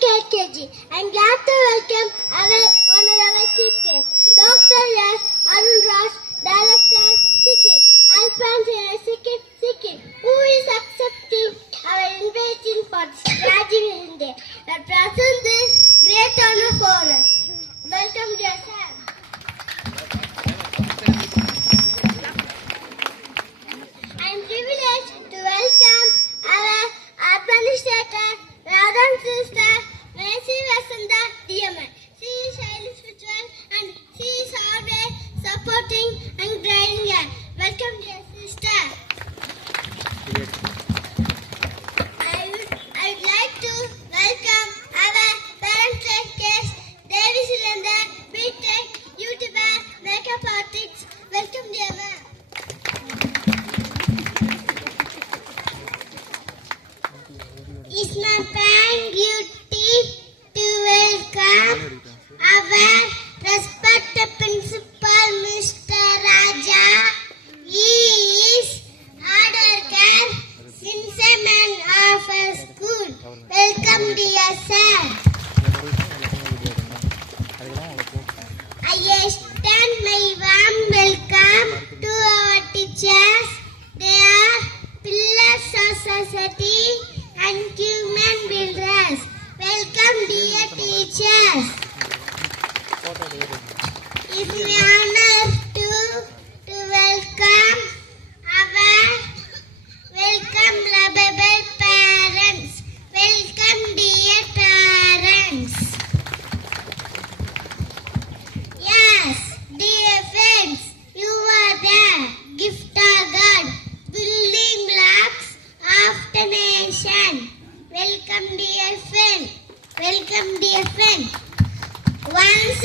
LKG. I'm glad to welcome one of our teachers, Dr. S. Arun Raj, Director, Sikkim, Alpine Sikkim, who is accepting our invitation for graduation day. The present is great honor for us. Welcome, dear sir. I am privileged to welcome our administrator, Radhan Sister, Mercy Vasanta, DMI. She is highly spiritual and she is always supporting and guiding us. Welcome, dear sister. I would like to welcome our parents like guest, Devi Surendra, BTech, YouTuber, makeup artist. Welcome, dear ma'am. It's my prime duty to welcome our respected principal, Mr. Raja. He is hard worker since a man of our school. Welcome, dear sir. I extend my warm welcome to our teachers. They are pillars of society and human builders. Welcome, dear teachers. It's my honor to welcome our lovable parents. Welcome, dear parents. Yes, dear friends, you are the gift of God, building blocks of the nation. Welcome, dear friend. Welcome, dear friend. Once